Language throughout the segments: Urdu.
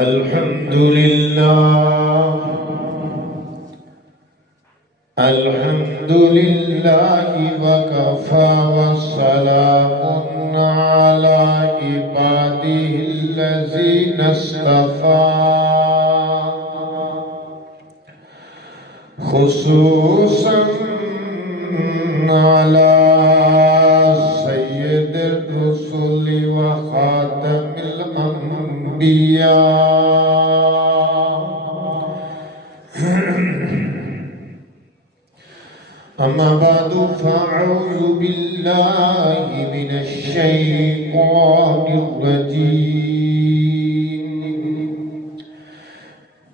الحمد لله الحمد لله وكفى وسلام على عباده الذين اصطفى خصوصا على سيد الرسل وخاتم الأنبياء أما بعد فأعوذ بالله من الشيطان الرجيم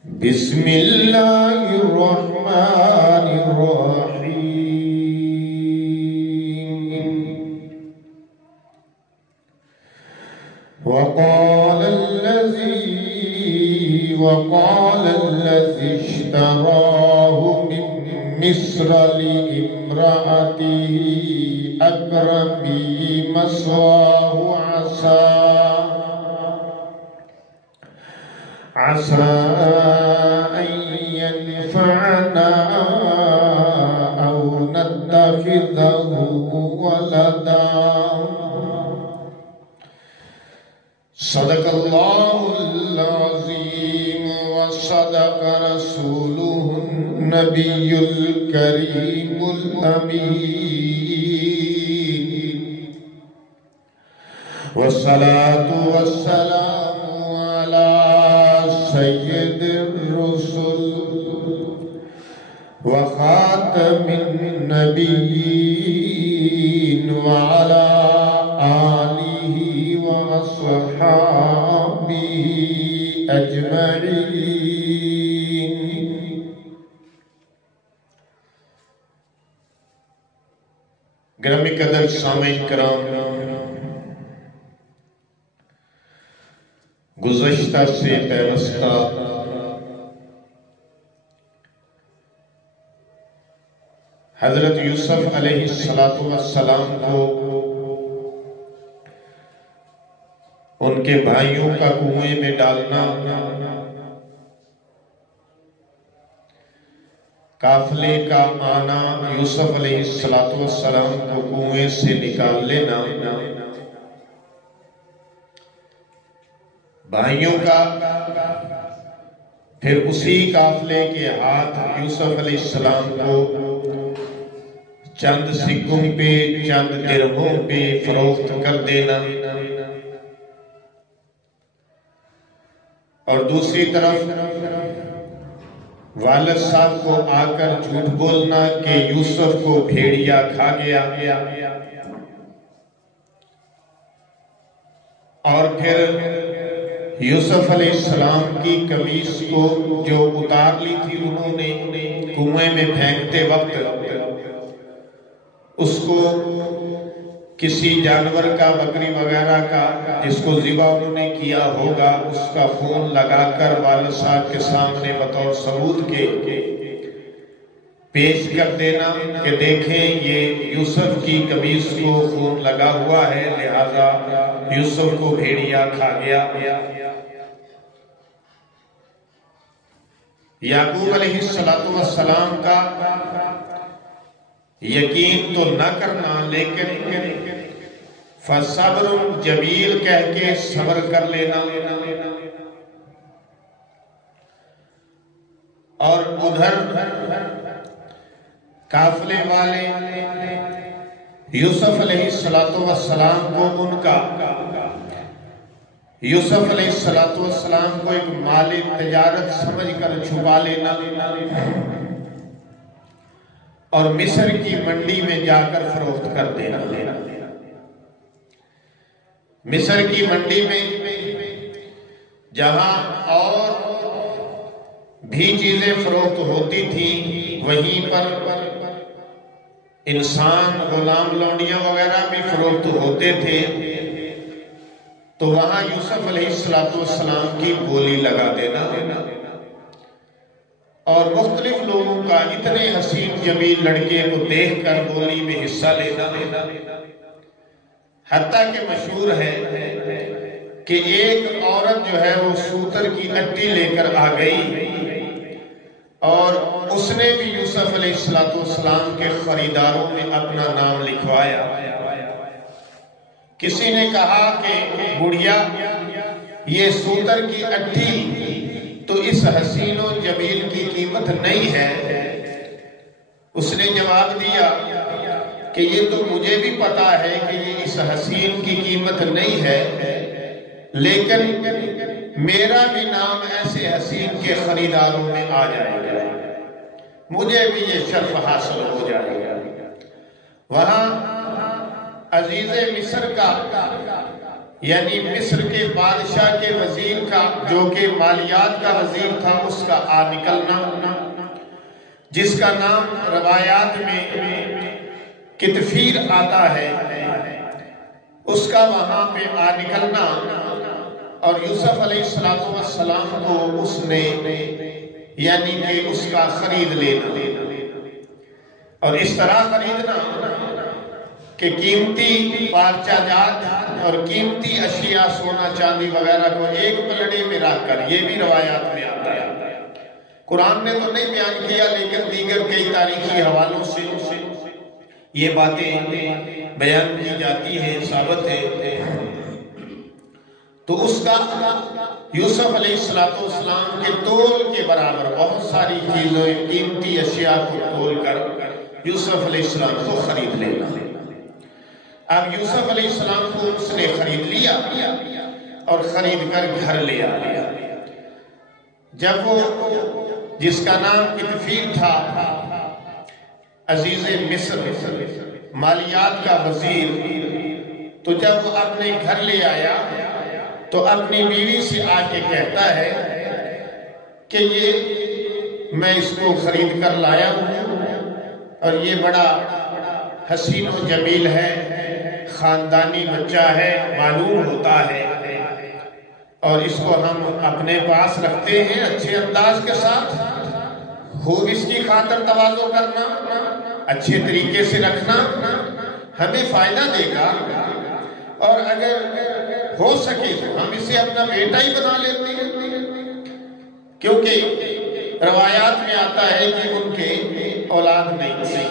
بسم الله الرحمن الرحيم وقال الذي اشتراه من مصر لامرأته أكرمي مثواه عسى أن ينفعنا أو نتخذه ولدا صدق الله العظيم وصدق رسوله النبي الكريم الأمين والصلاة والسلام على سيد الرسل وخاتم النبيين وعلى آله وأصحابه أجمعين. گرامی قدر سامعین کرام، گزشتہ سے پیوستہ حضرت یوسف علیہ السلام کو ان کے بھائیوں کا کنویں میں ڈالنا، قافلے کا آنا، یوسف علیہ السلام کو کنویں سے نکال لینا، بھائیوں کا پھر اسی قافلے کے ہاتھ یوسف علیہ السلام کو چند سکوں پہ چند درہموں پہ فروخت کر دینا، اور دوسری طرف والد صاحب کو آ کر جھوٹ بولنا کہ یوسف کو بھیڑیا کھا گیا، اور پھر یوسف علیہ السلام کی قمیص کو جو اتار لی تھی انہوں نے کنویں میں پھینکتے وقت اس کو کسی جانور کا، بکری وغیرہ کا جس کو ذبح انہوں نے کیا ہوگا، اس کا خون لگا کر والد صاحب کے سامنے بطور ثبوت کے پیش کر دینا کہ دیکھیں یہ یوسف کی قمیص کو خون لگا ہوا ہے، لہذا یوسف کو بھیڑیا کھا گیا۔ یعقوب علیہ السلام کا یقین تو نہ کرنا، لیکن فصبر جمیل کہہ کے صبر کر لینا، اور ادھر قافلے والے یوسف علیہ السلام کو ان کا یوسف علیہ السلام کو ایک مال تجارت سمجھ کر چھپا لینا، اور مصر کی منڈی میں جا کر فروخت کر دینا۔ مصر کی منڈی میں جہاں اور بھی چیزیں فروخت ہوتی تھیں، وہیں پر انسان، غلام، لونڈیاں وغیرہ بھی فروخت ہوتے تھے، تو وہاں یوسف علیہ السلام کی بولی لگا دینا، اور مختلف لوگوں کا اتنے حسین جمیل لڑکے کو دیکھ کر بولی میں حصہ لینا، حتیٰ کہ مشہور ہے کہ ایک عورت جو ہے وہ سوتر کی اٹی لے کر آ گئی اور اس نے بھی یوسف علیہ السلام کے خریداروں میں اپنا نام لکھوایا۔ کسی نے کہا کہ بڑھیا یہ سوتر کی اٹی تو اس حسین و جمیل کی قیمت نہیں ہے۔ اس نے جواب دیا کہ یہ تو مجھے بھی پتا ہے کہ یہ اس حسین کی قیمت نہیں ہے، لیکن میرا بھی نام ایسے حسین کے خریداروں میں آ جائے گا، مجھے بھی یہ شرف حاصل ہو جائے گا۔ وہاں عزیز مصر کا یعنی مصر کے بادشاہ کے وزیر کا جو کہ مالیات کا وزیر تھا اس کا آ نکلنا، جس کا نام روایات میں کتفیر آتا ہے، اس کا وہاں پہ آ نکلنا اور یوسف علیہ السلام کو اس نے یعنی کہ اس کا خرید لینا، اور اس طرح خریدنا کہ قیمتی پارچہ جات اور قیمتی اشیاء سونا چاندی وغیرہ کو ایک پلڑے میں رکھ کر، یہ بھی روایات میں آتا ہے۔ قرآن نے تو نہیں بیان کیا لیکن دیگر کئی تاریخی حوالوں سے یہ باتیں بیان کی جاتی ہیں، ثابت ہے۔ تو اس کا یوسف علیہ السلام کے تول کے برابر بہت ساری چیزیں قیمتی اشیاء کو تول کر یوسف علیہ السلام کو خرید لینا۔ اب یوسف علیہ السلام کو اس نے خرید لیا اور خرید کر گھر لے آیا۔ جب وہ جس کا نام کتفیر تھا، عزیز مصر مالیات کا وزیر، تو جب وہ اپنے گھر لے آیا تو اپنی بیوی سے آ کے کہتا ہے کہ یہ میں اس کو خرید کر لایا ہوں اور یہ بڑا حسین و جمیل ہے، خاندانی بچہ ہے، معلوم ہوتا ہے، اور اس کو ہم اپنے پاس رکھتے ہیں اچھے انداز کے ساتھ، خوب اس کی خاطر تواضع کرنا، اچھے طریقے سے رکھنا ہمیں فائدہ دے گا، اور اگر ہو سکے تو ہم اسے اپنا بیٹا ہی بنا لیتے ہیں، کیونکہ روایات میں آتا ہے کہ ان کے اولاد نہیں تھی۔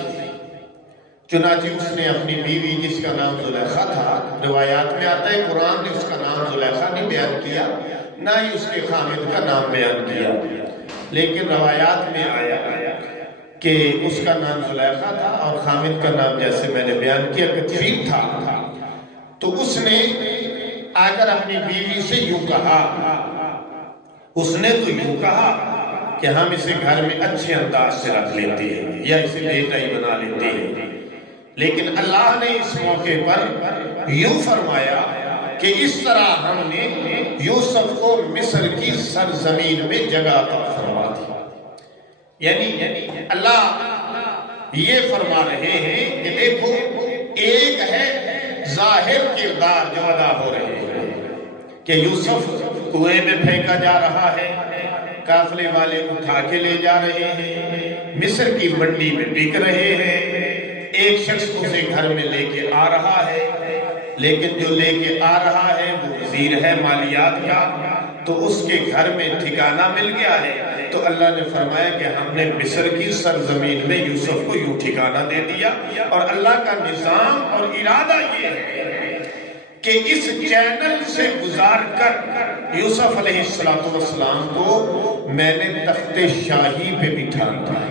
چنانچہ اس نے اپنی بیوی جس کا نام زلیخا تھا، روایات میں آتا ہے قرآن نے اس کا نام زلیخا نہیں بیان کیا، نہ ہی اس کے خامد کا نام بیان کیا، لیکن روایات میں آیا کہ اس کا نام زلیخا تھا اور خامد کا نام جیسے میں نے بیان کیا کتفیر تھا۔ تو اس نے آ کر اپنی بیوی سے یوں کہا، اس نے تو یوں کہا کہ ہم اسے گھر میں اچھے انداز سے رکھ لیتے ہیں یا اسے بیٹا ہی بنا لیتے ہیں، لیکن اللہ نے اس موقع پر یوں فرمایا کہ اس طرح ہم نے یوسف کو مصر کی سرزمین میں جگہ عطا فرما دی۔ یعنی اللہ یہ فرما رہے ہیں کہ دیکھو، ایک ہے ظاہر کردار جو ادا ہو رہے ہیں کہ یوسف کنویں میں پھینکا جا رہا ہے، قافلے والے اٹھا کے لے جا رہے ہیں، مصر کی منڈی میں بک رہے ہیں، ایک شخص اسے گھر میں لے کے آ رہا ہے، لیکن جو لے کے آ رہا ہے وہ وزیر ہے مالیات کا، تو اس کے گھر میں ٹھکانہ مل گیا ہے، تو اللہ نے فرمایا کہ ہم نے مصر کی سرزمین میں یوسف کو یوں ٹھکانہ دے دیا، اور اللہ کا نظام اور ارادہ یہ ہے کہ اس چینل سے گزار کر یوسف علیہ السلام کو میں نے تخت شاہی پہ بٹھا دیا۔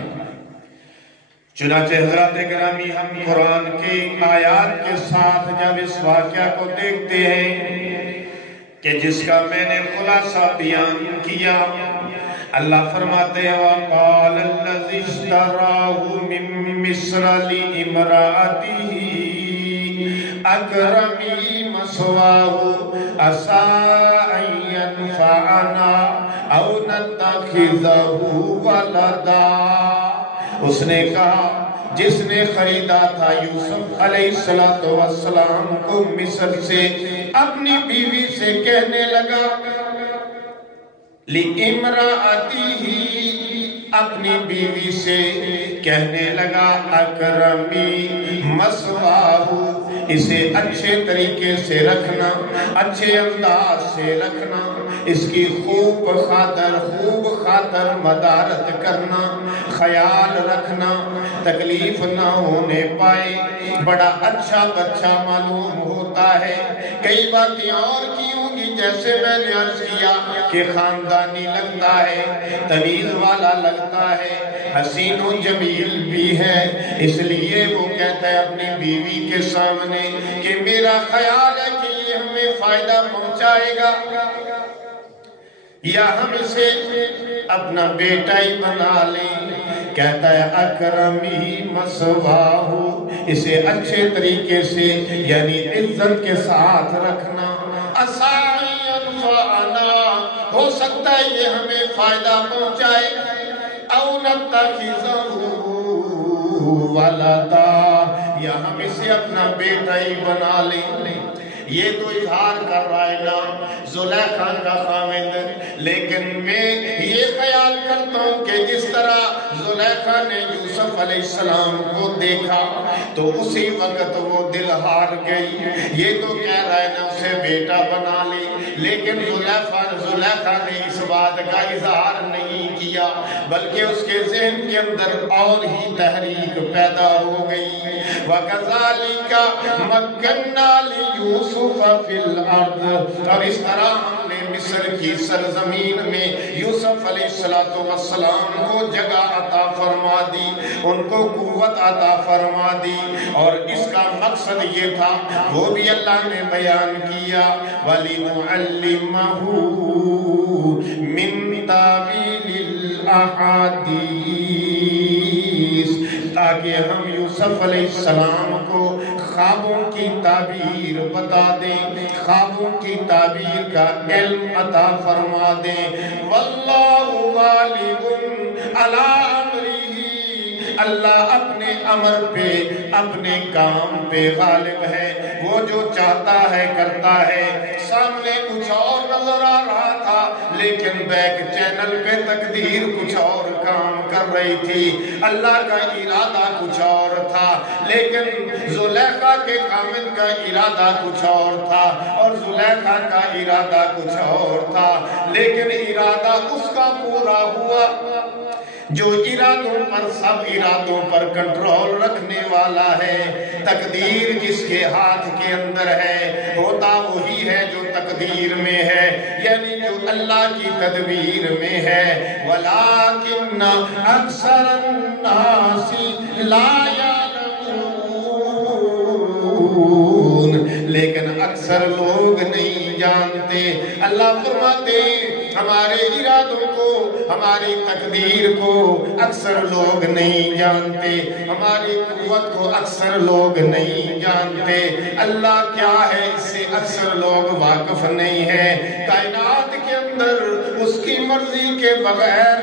چنانچہ حضرات گرامی، ہم قرآن کی آیات کے ساتھ جب اس واقعہ کو دیکھتے ہیں کہ جس کا میں نے خلاصہ بیان کیا، اللہ فرماتے ہیں وَقَالَ الَّذِي اشْتَرَاهُ مِن مِّصْرَ لِامْرَأَتِهِ أَكْرِمِي مَثْوَاهُ عَسَىٰ أَن يَنفَعَنَا أَوْ نَتَّخِذَهُ وَلَدًا۔ اس نے کہا، جس نے خریدا تھا یوسف علیہ السلام کو مصر سے، اپنی بیوی سے کہنے لگا، لِامْرَأَتِهِ، اپنی بیوی سے کہنے لگا، اکرمی مثواہ، اسے اچھے طریقے سے رکھنا، اچھے انداز سے رکھنا، اس کی خوب خاطر مدارت کرنا، خیال رکھنا، تکلیف نہ ہونے پائے، بڑا اچھا بچہ معلوم ہوتا ہے۔ کئی باتیں اور کی ہوں گی، جیسے میں نے عرض کیا کہ خاندانی لگتا ہے، تمیز والا لگتا ہے، حسین و جمیل بھی ہے، اس لیے وہ کہتا ہے اپنی بیوی کے سامنے کہ میرا خیال ہے کہ یہ ہمیں فائدہ پہنچائے گا، یا ہم اسے اپنا بیٹا ہی بنا لیں۔ کہتا ہے اکرمی مسواہو، اسے اچھے طریقے سے یعنی عزت کے ساتھ رکھنا، اسائی انفعنا، ہو سکتا ہے یہ ہمیں فائدہ پہنچائے، او نتخذہ ولدا، یا ہم اسے اپنا بیٹا ہی بنا لیں۔ یہ تو اظہار کر رہا ہے نا زلیخا کا خامد، لیکن میں یہ خیال کرتا ہوں کہ جس طرح زلیخا نے یوسف علیہ السلام کو دیکھا تو اسی وقت وہ دل ہار گئی۔ یہ تو کہہ رہا ہے نا اسے بیٹا بنا لی، لیکن زلیخا نے اس بات کا اظہار نہیں کیا، بلکہ اس کے ذہن کے اندر اور ہی تحریک پیدا ہو گئی۔ وَكَذَلِكَ مَكَّنَّا لِيُوسُفَ فِي الْأَرْضِ، اور اس طرح ہم نے مصر کی سرزمین میں یوسف علیہ السلام کو جگہ عطا فرما دی، ان کو قوت عطا فرما دی، اور اس کا مقصد یہ تھا وہ بھی اللہ نے بیان کیا، وَلِنُعَلِّمَهُ مِن تَأْوِيلِ الْأَحَادِيثِ، تاکہ ہم یوسف علیہ السلام کو خوابوں کی تعبیر بتا دیں، خوابوں کی تعبیر کا علم عطا فرما دیں۔ واللہ غالب علی امرہ، اللہ اپنے امر پہ، اپنے کام پہ غالب ہے، وہ جو چاہتا ہے کرتا ہے۔ سامنے کچھ اور نظر آ رہا تھا، لیکن بیک چینل پہ تقدیر کچھ اور کام کر رہی تھی، اللہ کا ارادہ کچھ اور تھا، لیکن زلیخا کے خامد کا ارادہ کچھ اور تھا، اور زلیخا کا ارادہ کچھ اور تھا، لیکن ارادہ اس کا پورا ہوا جو ارادوں پر، سب ارادوں پر کنٹرول رکھنے والا ہے۔ تقدیر جس کے ہاتھ کے اندر ہے، ہوتا وہی ہے جو تقدیر میں ہے، یعنی جو اللہ کی تدبیر میں ہے۔ وَلَٰكِنَّ أَكْثَرَ النَّاسِ لَا يَعْلَمُونَ، لیکن اکثر لوگ نہیں جانتے۔ اللہ فرماتے ہمارے ارادوں کو، ہماری تقدیر کو اکثر لوگ نہیں جانتے، ہماری قوت کو اکثر لوگ نہیں جانتے۔ اللہ کیا ہے اس سے اکثر لوگ واقف نہیں ہیں۔ کائنات کے اندر اس کی مرضی کے بغیر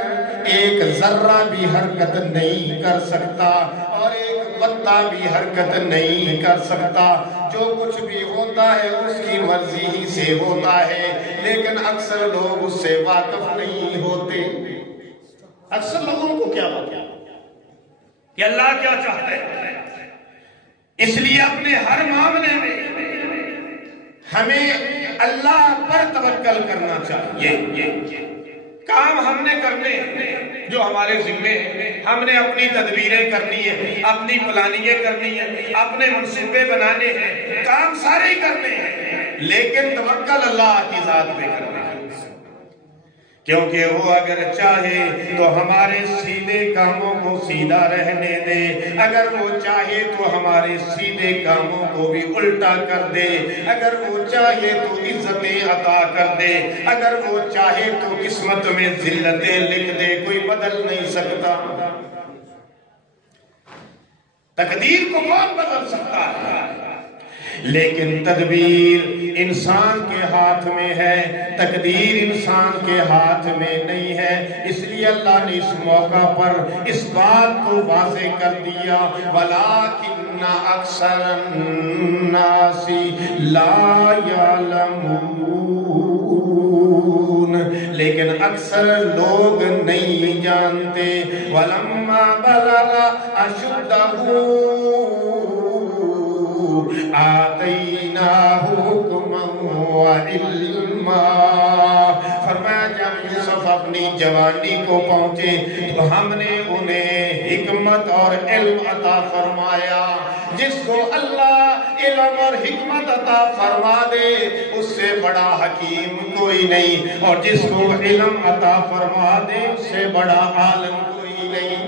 ایک ذرہ بھی حرکت نہیں کر سکتا، اور ایک پتا بھی حرکت نہیں کر سکتا۔ جو کچھ بھی ہوتا ہے اس کی مرضی ہی سے ہوتا ہے، لیکن اکثر لوگ اس سے واقف نہیں ہوتے۔ اکثر لوگوں کو کیا پتا کہ اللہ کیا چاہتا ہے؟ اس لیے اپنے ہر معاملے میں ہمیں اللہ پر توکل کرنا چاہیے۔ کام ہم نے کرنے جو ہمارے ذمے ہیں، ہم نے اپنی تدبیریں کرنی ہیں، اپنی پلاننگیں کرنی ہیں، اپنے منصوبے بنانے ہیں، کام سارے کرنے ہیں، لیکن توکل اللہ کی ذات پہ کرنا ہے، کیونکہ وہ اگر چاہے تو ہمارے سیدھے کاموں کو سیدھا رہنے دے، اگر وہ چاہے تو ہمارے سیدھے کاموں کو بھی الٹا کر دے، اگر وہ چاہے تو عزتیں عطا کر دے، اگر وہ چاہے تو قسمت میں ذلتیں لکھ دے، کوئی بدل نہیں سکتا۔ تقدیر کو کون بدل سکتا ہے؟ لیکن تدبیر انسان کے ہاتھ میں ہے، تقدیر انسان کے ہاتھ میں نہیں ہے۔ اس لیے اللہ نے اس موقع پر اس بات کو واضح کر دیا، وَلَٰكِنَّ أَكْثَرَ النَّاسِ لَا يَعْلَمُونَ، لیکن اکثر لوگ نہیں جانتے۔ وَلَمَّا بَلَغَ أَشُدَّهُ آتیناہ حکما وعلما۔ فرمایا جب یوسف اپنی جوانی کو پہنچے تو ہم نے انہیں حکمت اور علم عطا فرمایا۔ جس کو اللہ علم اور حکمت عطا فرما دے اس سے بڑا حکیم کوئی نہیں، اور جس کو علم عطا فرما دے اس سے بڑا عالم کوئی نہیں۔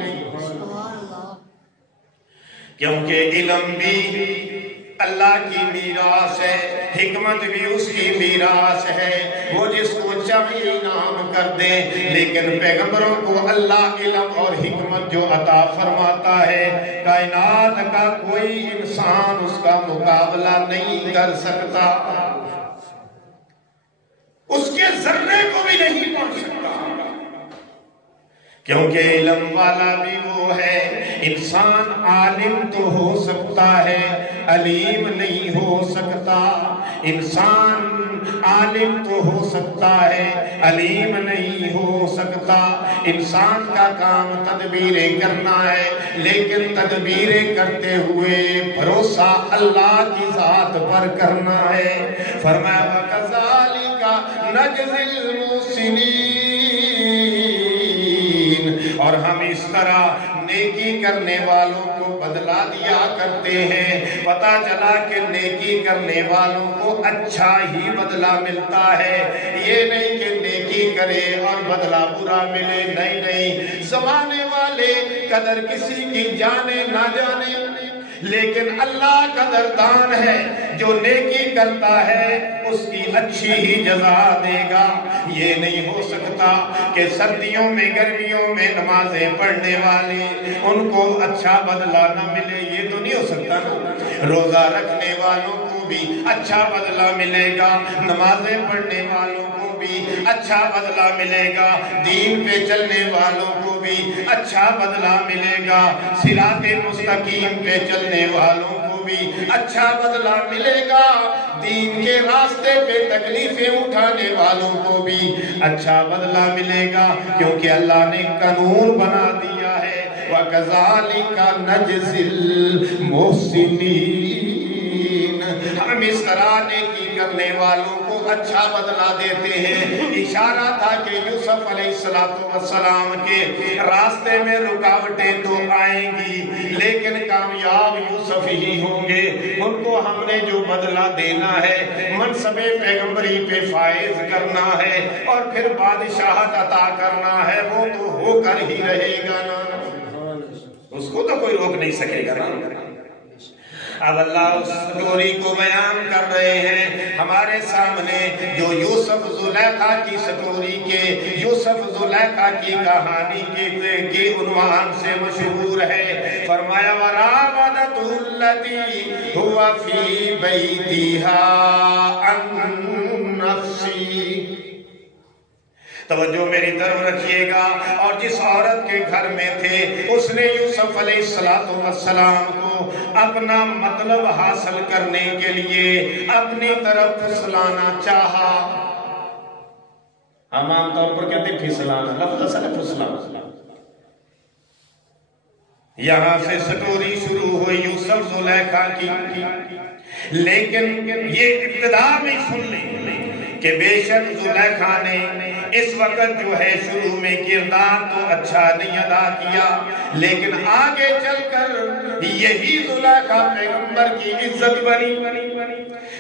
کیونکہ علم بھی اللہ کی میراث ہے، حکمت بھی اس کی میراث ہے، وہ جس کو چاہے انعام کر دے۔ لیکن پیغمبروں کو اللہ علم اور حکمت جو عطا فرماتا ہے، کائنات کا کوئی انسان اس کا مقابلہ نہیں کر سکتا، اس کے ذرے کو بھی نہیں پہنچ سکتا، کیونکہ علم والا بھی وہ ہے۔ انسان عالم تو ہو سکتا ہے، علیم نہیں ہو سکتا۔ انسان عالم تو ہو سکتا ہے، علیم نہیں ہو سکتا۔ انسان کا کام تدبیریں کرنا ہے، لیکن تدبیریں کرتے ہوئے بھروسہ اللہ کی ذات پر کرنا ہے۔ فرمایا وَكَذَلِكَ نَجْزِي الْمُحْسِنِينَ، اور ہم اس طرح نیکی کرنے والوں کو بدلہ دیا کرتے ہیں۔ پتہ چلا کہ نیکی کرنے والوں کو اچھا ہی بدلہ ملتا ہے، یہ نہیں کہ نیکی کرے اور بدلہ برا ملے، نہیں نہیں۔ زمانے والے قدر کسی کی جانے نہ جانے، لیکن اللہ قدردان ہے، جو نیکی کرتا ہے اس کی اچھی ہی جزا دے گا۔ یہ نہیں ہو سکتا کہ سردیوں میں گرمیوں میں نمازیں پڑھنے والے ان کو اچھا بدلہ نہ ملے، یہ تو نہیں ہو سکتا نا۔ روزہ رکھنے والوں کو بھی اچھا بدلہ ملے گا، نمازیں پڑھنے والوں کو بھی اچھا بدلہ ملے گا، دین پہ چلنے والوں کو بھی اچھا بدلہ ملے گا، صراط مستقیم پہ چلنے والوں کو بھی اچھا بدلہ ملے گا، دین کے راستے پہ تکلیفیں اٹھانے والوں کو بھی اچھا بدلہ ملے گا، کیونکہ اللہ نے قانون بنا دیا ہے وَكَذَلِكَ نَجْزِي الْمُحْسِنِينَ۔ ہم اس طرح نیکی کرنے والوں کو اچھا بدلہ دیتے ہیں۔ اشارہ تھا کہ یوسف علیہ السلام کے راستے میں رکاوٹیں تو آئیں گی، لیکن کامیاب یوسف ہی ہوں گے۔ ان کو ہم نے جو بدلہ دینا ہے، منصب پیغمبری پہ فائز کرنا ہے اور پھر بادشاہت عطا کرنا ہے، وہ تو ہو کر ہی رہے گا نا، اس کو تو کوئی روک نہیں سکے گا نا۔ اب اللہ اس سٹوری کو بیان کر رہے ہیں ہمارے سامنے، جو یوسف زلیخا کی سٹوری کے، یوسف زلیخا کی کہانی کے عنوان سے مشہور ہے۔ فرمایا وَرَاوَدَتْهُ الَّتِي هُوَ فِي بَيْتِهَا عَن نَفْسِهِ۔ توجہ میری طرف رکھیے گا۔ اور جس عورت کے گھر میں تھے، اس نے یوسف علیہ السلام کو اپنا مطلب حاصل کرنے کے لیے اپنی طرف پھسلانا چاہا۔ ہم عام طور پر کہتے ہیں پھسلانا، لفظ اصل ہے پھسلانا۔ یہاں سے سٹوری شروع ہوئی یوسف زلیخا کی، لیکن یہ ابتدا میں سن لیں کہ بے شک زلیخا نے اس وقت جو ہے شروع میں کردار تو اچھا نہیں ادا کیا، لیکن آگے چل کر یہی زلیخا پیغمبر کی عزت بنی،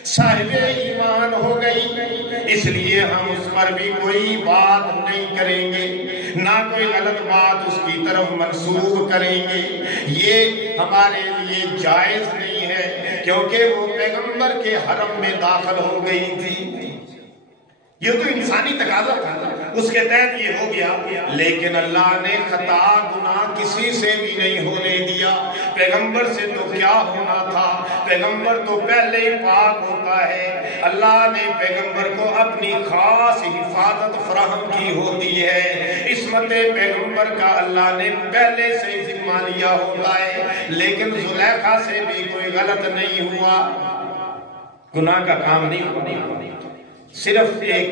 صاحب ایمان ہو گئی۔ اس لیے ہم اس پر بھی کوئی بات نہیں کریں گے، نہ کوئی غلط بات اس کی طرف منسوب کریں گے، یہ ہمارے لیے جائز نہیں ہے، کیونکہ وہ پیغمبر کے حرم میں داخل ہو گئی تھی۔ یہ تو انسانی تقاضا تھا، اس کے تحت یہ ہو گیا، لیکن اللہ نے خطا گناہ کسی سے بھی نہیں ہونے دیا۔ پیغمبر سے تو کیا ہونا تھا، پیغمبر تو پہلے ہی پاک ہوتا ہے، اللہ نے پیغمبر کو اپنی خاص حفاظت فراہم کی ہوتی ہے، عصمت پیغمبر کا اللہ نے پہلے سے ذمہ لیا ہوتا ہے، لیکن زلیخا سے بھی کوئی غلط نہیں ہوا، گناہ کا کام نہیں ہوا، صرف ایک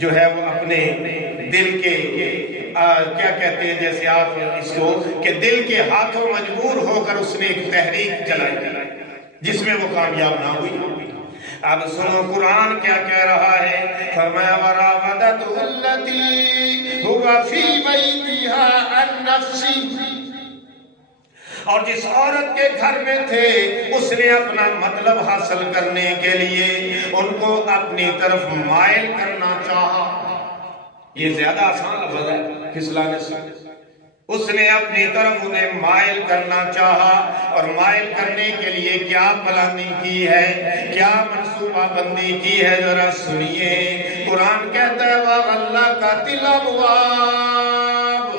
جو ہے وہ اپنے دل کے کیا کہتے ہیں، جیسے آپ اس کو کہ دل کے ہاتھوں مجبور ہو کر اس نے ایک تحریک چلائی، جس میں وہ کامیاب نہ ہوئی۔ اب سنو قرآن کیا کہہ رہا ہے، فَمَا وَرَاوَدَتْهُ الَّتِي هُوَ فِي بَيْتِهَا عَن نَفْسِهِ، اور جس عورت کے گھر میں تھے اس نے اپنا مطلب حاصل کرنے کے لیے ان کو اپنی طرف مائل کرنا چاہا۔ یہ زیادہ آسان لفظ ہے پھسلانے سے۔ اس نے اپنی طرف انہیں مائل کرنا چاہا، اور مائل کرنے کے لیے کیا پلاننگ کی ہے، کیا منصوبہ بندی کی ہے، ذرا سنیے۔ قرآن کہتا ہے وَغَلَّقَتِ الْأَبْوَابَ،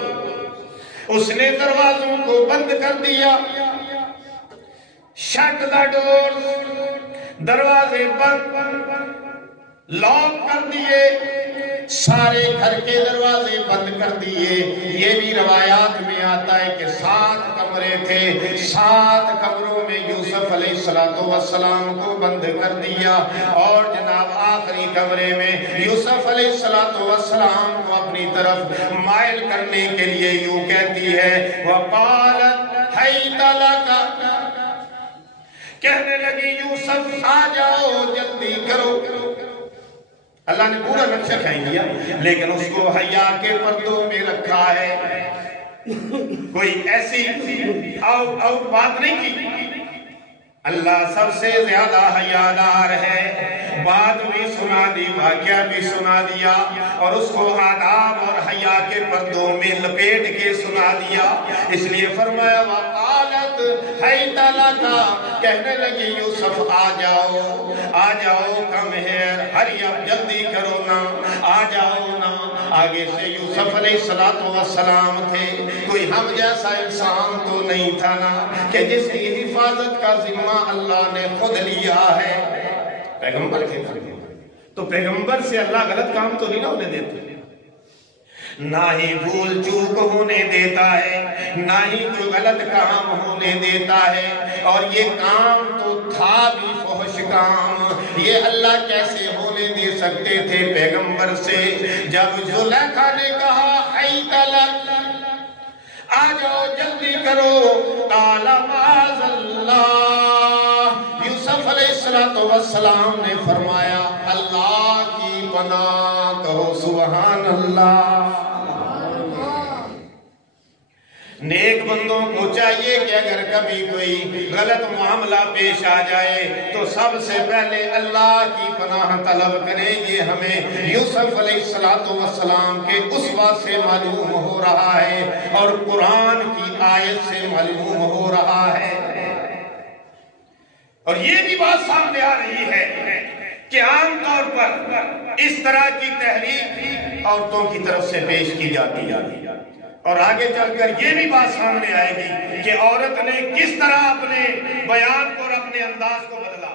اس نے دروازوں کو بند کر دیا، شٹ دا ڈور، دروازے بند، لاک کر دیے، سارے گھر کے دروازے بند کر دیے۔ یہ بھی روایات میں آتا ہے کہ 7 کمرے تھے، 7 کمروں میں یوسف علیہ السلام کو بند کر دیا، اور جناب آخری کمرے میں یوسف علیہ السلام کو اپنی طرف مائل کرنے کے لیے یوں کہتی ہے وَقَالَتْ حَيْتَ لَكَ، کہنے لگی یوسف آ جاؤ، جلدی کرو۔ اللہ نے پورا نقشہ کھائیں دیا، لیکن اس کو حیا کے پردوں میں رکھا ہے، کوئی ایسی آؤٹ بات نہیں کی۔ اللہ سب سے زیادہ حیادار ہے، بات بھی سنا دی، واقعہ بھی سنا دیا، اور اس کو آداب اور حیا کے پردوں میں لپیٹ کے سنا دیا۔ اس لیے فرمایا وَقَالَتْ حَيْتَ لَكَ، کہنے لگی یوسف آ جاؤ، آ جاؤ، کم ہیر، ہری اب، جلدی کرو نا، آ جاؤ نا۔ آگے سے یوسف علیہ السلام تھے، کوئی ہم جیسا انسان تو نہیں تھا نا، کہ جس کی حفاظت کا ذمہ اللہ نے خود لیا ہے۔ پیغمبر کے تو پیغمبر سے اللہ غلط کام تو نہیں نہ ہونے دیتا، نہ ہی بھول چوک ہونے دیتا ہے، نہ ہی کوئی غلط کام ہونے دیتا ہے۔ اور یہ کام تو تھا بھی فحش کام، یہ اللہ کیسے ہونے دے سکتے تھے پیغمبر سے؟ جب زلیخا نے کہا حیت لک، آ جاؤ جلدی کرو، قال معاذ اللہ، یوسف علیہ السلام نے فرمایا اللہ کی پناہ، کہو سبحان اللہ۔ نیک بندوں کو چاہیے کہ اگر کبھی کوئی غلط معاملہ پیش آ جائے تو سب سے پہلے اللہ کی پناہ طلب کریں۔ یہ ہمیں یوسف علیہ السلام کے اسوہ سے معلوم ہو رہا ہے، اور قرآن کی آیت سے معلوم ہو رہا ہے۔ اور یہ بھی بات سامنے آ رہی ہے کہ عام طور پر اس طرح کی تحریک عورتوں کی طرف سے پیش کی جاتی ہے، اور آگے چل کر یہ بھی بات سامنے آئے گی کہ عورت نے کس طرح اپنے بیان کو اور اپنے انداز کو بدلا۔